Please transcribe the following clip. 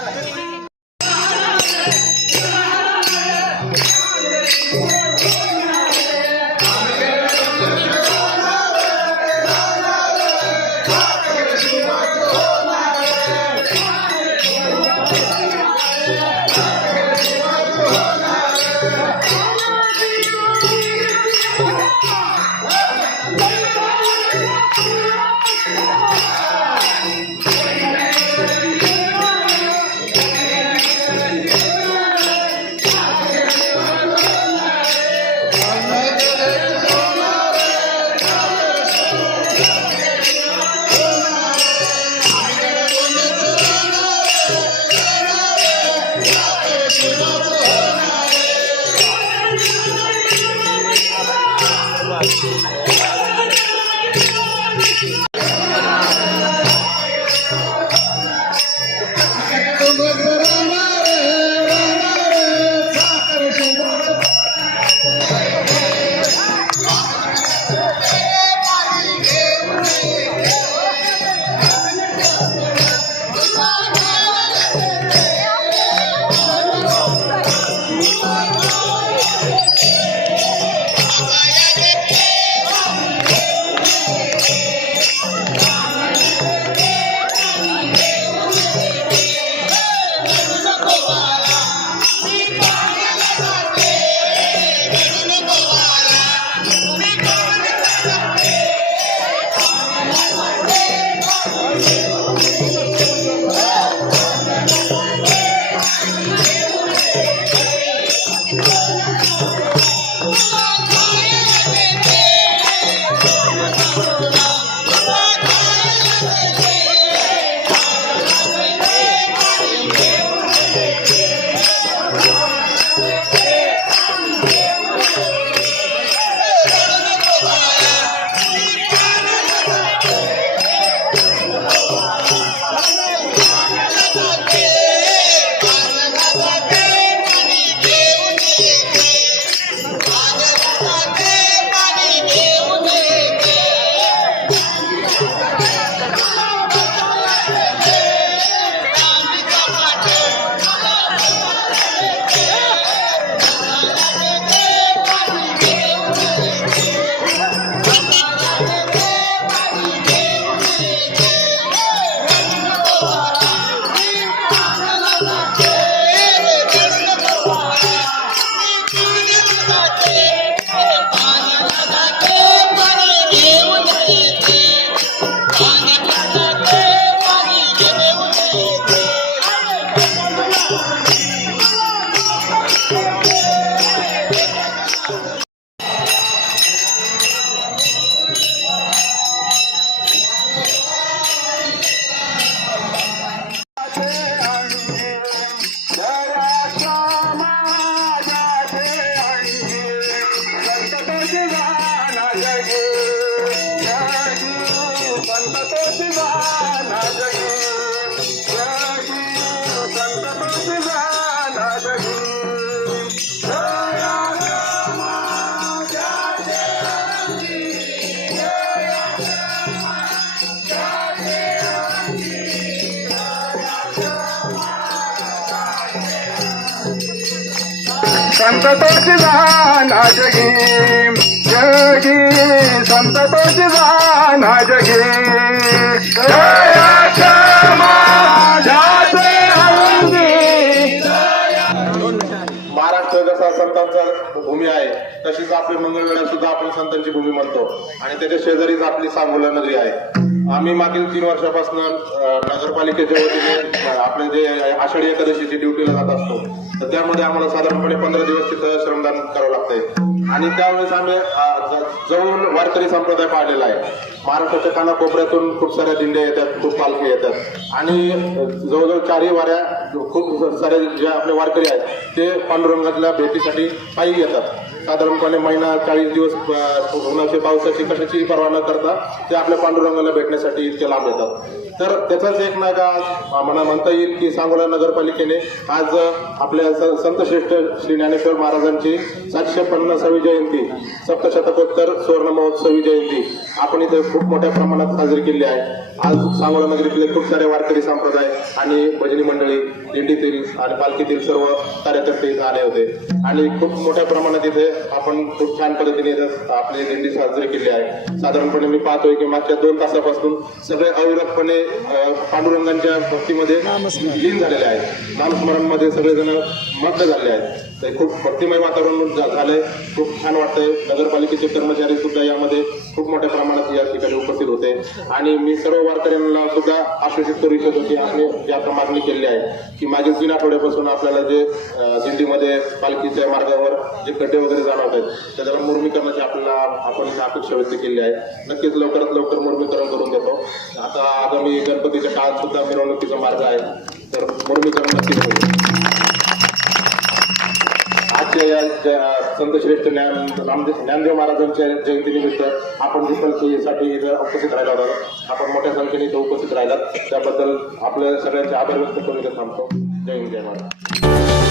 Let's. Jesus. संत तुळशीदाना जगी जगी संत तुळशीदाना जगी महाराष्ट्र जसा संतांचा भूमी आहे तशीच आपली मंगळवेळा सुद्धा आपण संतांची भूमी म्हणतो. आणि त्याच्या शेजारीच आपली सांगोला नगरी आहे. आम्ही मागील तीन वर्षापासून नगरपालिकेच्या वतीने आपले जे आषाढी एकादशीची ड्युटीला जात असतो तर त्यामध्ये आम्हाला साधारणपणे पंधरा दिवस तिथं श्रमदान करावं लागतंय. आणि त्यावेळेस आम्ही जवळून वारकरी संप्रदाय पाळलेला आहे. महाराष्ट्राच्या कानाकोपऱ्यातून खूप साऱ्या दिंड्या येतात खूप पालखी येतात. आणि जवळजवळ चारही वाऱ्या खूप सारे जे आपले वारकरी आहेत ते पांडुरंगातल्या भेटीसाठी पायी येतात. साधारणपणे महिना चाळीस दिवस उन्हाची पावसाची कशाचीही पर्वा न करता ते आपल्या पांडुरंगाला भेटण्यासाठी इतके लांब येतात. तर त्याचाच एक नागा आज म्हणा म्हणता येईल की सांगोला नगरपालिकेने आज आपल्या संतश्रेष्ठ श्री ज्ञानेश्वर महाराजांची सातशे पन्नासावी जयंती सप्तशतक सप्तशतकोत्तर सुवर्ण महोत्सवी जयंती. आपण इथे खूप मोठ्या प्रमाणात साजरी केली आहे. आज सांगोला नगरीतले खूप सारे वारकरी संप्रदाय आणि भजनी मंडळी दिंडीतील आणि पालखीतील सर्व कार्यकर्ते इथे आले होते. आणि खूप मोठ्या प्रमाणात इथे आपण खूप छान पद्धतीने इथे आपली दिंडी साजरी केली आहे. साधारणपणे मी पाहतोय की मागच्या दोन तासापासून सगळे अविरतपणे पांडुरंगांच्या भक्तीमध्ये लीन झालेले आहेत. नामस्मरणमध्ये सगळेजण बंद झाले आहेत. ते खूप भक्तिमय वातावरण झा- झालंय. खूप छान वाटतंय. नगरपालिकेचे कर्मचारी सुद्धा यामध्ये खूप मोठ्या प्रमाणात या ठिकाणी उपस्थित होते. आणि मी सर्व वारकऱ्यांना सुद्धा आश्वासित करू इच्छितो की आम्ही जी मागणी केली आहे की मागील तीन आठवड्यापासून आपल्याला जे दिल्लीमध्ये दिंडीमध्ये पालखीच्या मार्गावर जे खड्डे वगैरे जाणवत आहेत त्याला मुर्मीकरणाची आपल्याला आपण अपेक्षा व्यक्त केली आहे. नक्कीच लवकरात लवकर मुर्मीकरण करून देतो. आता आगामी गणपतीच्या काळात सुद्धा मिरवणुकीचा मार्ग आहे. तर मुर्मीकरण नक्कीच या संत श्रेष्ठ ज्ञान नामदेव ज्ञानदेव महाराजांच्या जयंतीनिमित्त आपण दीपावलीसाठी इथं उपस्थित राहिला होता आपण मोठ्या संख्येने इथं उपस्थित राहिलात. त्याबद्दल आपल्या सगळ्यांचे आभार व्यक्त करून इथं थांबतो. जय हिंद जय महाराज